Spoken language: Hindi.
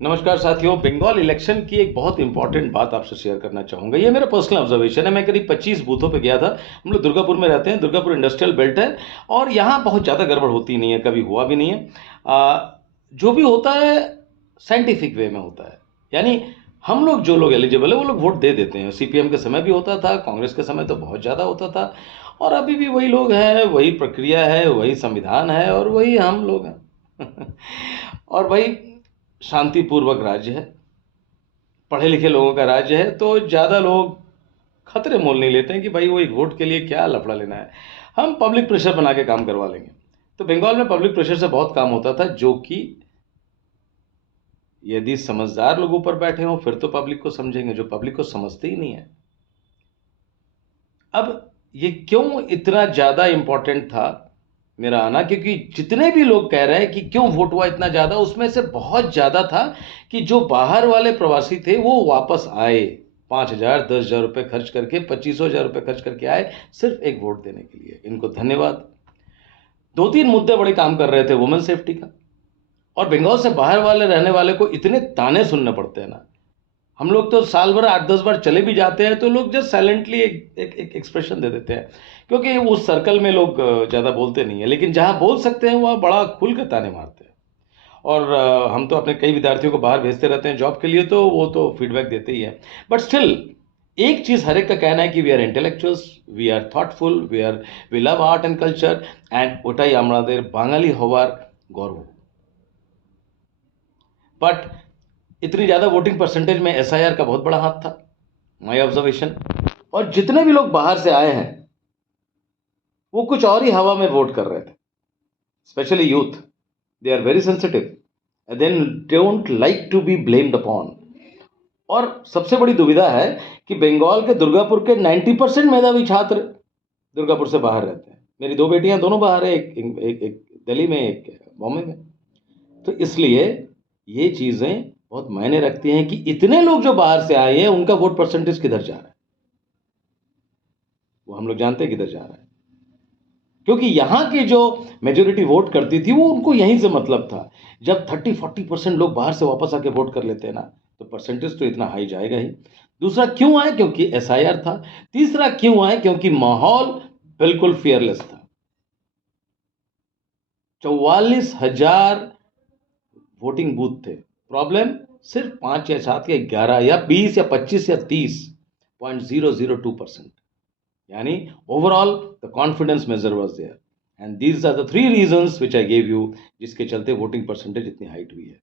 नमस्कार साथियों, बंगाल इलेक्शन की एक बहुत इंपॉर्टेंट बात आपसे शेयर करना चाहूँगा। ये मेरा पर्सनल ऑब्जर्वेशन है। मैं करीब 25 बूथों पे गया था। हम लोग दुर्गापुर में रहते हैं, दुर्गापुर इंडस्ट्रियल बेल्ट है और यहाँ बहुत ज़्यादा गड़बड़ होती नहीं है, कभी हुआ भी नहीं है। जो भी होता है साइंटिफिक वे में होता है, यानी हम लोग जो लोग एलिजिबल है वो लोग वोट दे देते हैं। सीपीएम के समय भी होता था, कांग्रेस के समय तो बहुत ज़्यादा होता था और अभी भी वही लोग हैं, वही प्रक्रिया है, वही संविधान है और वही हम लोग हैं और वही शांतिपूर्वक राज्य है, पढ़े लिखे लोगों का राज्य है। तो ज़्यादा लोग खतरे मोल नहीं लेते हैं कि भाई वो एक वोट के लिए क्या लफड़ा लेना है, हम पब्लिक प्रेशर बना के काम करवा लेंगे। तो बंगाल में पब्लिक प्रेशर से बहुत काम होता था, जो कि यदि समझदार लोग ऊपर बैठे हों फिर तो पब्लिक को समझेंगे, जो पब्लिक को समझते ही नहीं है। अब ये क्यों इतना ज़्यादा इंपॉर्टेंट था मेरा आना, क्योंकि जितने भी लोग कह रहे हैं कि क्यों वोट हुआ इतना ज़्यादा, उसमें से बहुत ज़्यादा था कि जो बाहर वाले प्रवासी थे वो वापस आए, 5,000 10,000 रुपये खर्च करके, 25,000 रुपये खर्च करके आए सिर्फ एक वोट देने के लिए। इनको धन्यवाद। दो तीन मुद्दे बड़े काम कर रहे थे, वुमेन सेफ्टी का, और बंगाल से बाहर वाले रहने वाले को इतने ताने सुनने पड़ते हैं ना। हम लोग तो साल भर 8-10 बार चले भी जाते हैं तो लोग जस्ट साइलेंटली एक एक्सप्रेशन दे देते हैं, क्योंकि उस सर्कल में लोग ज़्यादा बोलते नहीं है, लेकिन जहाँ बोल सकते हैं वहाँ बड़ा खुल के ताने मारते हैं। और हम तो अपने कई विद्यार्थियों को बाहर भेजते रहते हैं जॉब के लिए, तो वो तो फीडबैक देते ही हैं। बट स्टिल एक चीज़ हर एक का कहना है कि we are intellectuals, we are thoughtful, we love art and culture, and ওটাই আমাদের বাঙালি হওয়ার গর্ব। बट इतनी ज़्यादा वोटिंग परसेंटेज में एसआईआर का बहुत बड़ा हाथ था, माय ऑब्जर्वेशन। और जितने भी लोग बाहर से आए हैं वो कुछ और ही हवा में वोट कर रहे थे, specially youth. They are very sensitive, then don't like to be blamed upon. और सबसे बड़ी दुविधा है कि बंगाल के दुर्गापुर के 90% मेधावी छात्र दुर्गापुर से बाहर रहते हैं। मेरी दो बेटियां दोनों बाहर है, एक दिल्ली में, एक बॉम्बे में। तो इसलिए ये चीज़ें बहुत मायने रखती हैं कि इतने लोग जो बाहर से आए हैं उनका वोट परसेंटेज किधर जा रहा है, वो हम लोग जानते हैं किधर जा रहा है। क्योंकि यहाँ की जो मेजोरिटी वोट करती थी वो उनको यहीं से मतलब था। जब 30-40% लोग बाहर से वापस आके वोट कर लेते हैं ना, तो परसेंटेज तो इतना हाई जाएगा ही। दूसरा क्यों आए? क्योंकि एसआईआर था। तीसरा क्यों आए? क्योंकि माहौल बिल्कुल फियरलेस था। 44,000 वोटिंग बूथ थे। प्रॉब्लम सिर्फ 5 या 7 या 11 या 20 या 25 या 30.002%। यानी overall the confidence measure was there, and these are the 3 reasons which I gave you, जिसके चलते वोटिंग परसेंटेज इतनी हाइट हुई है।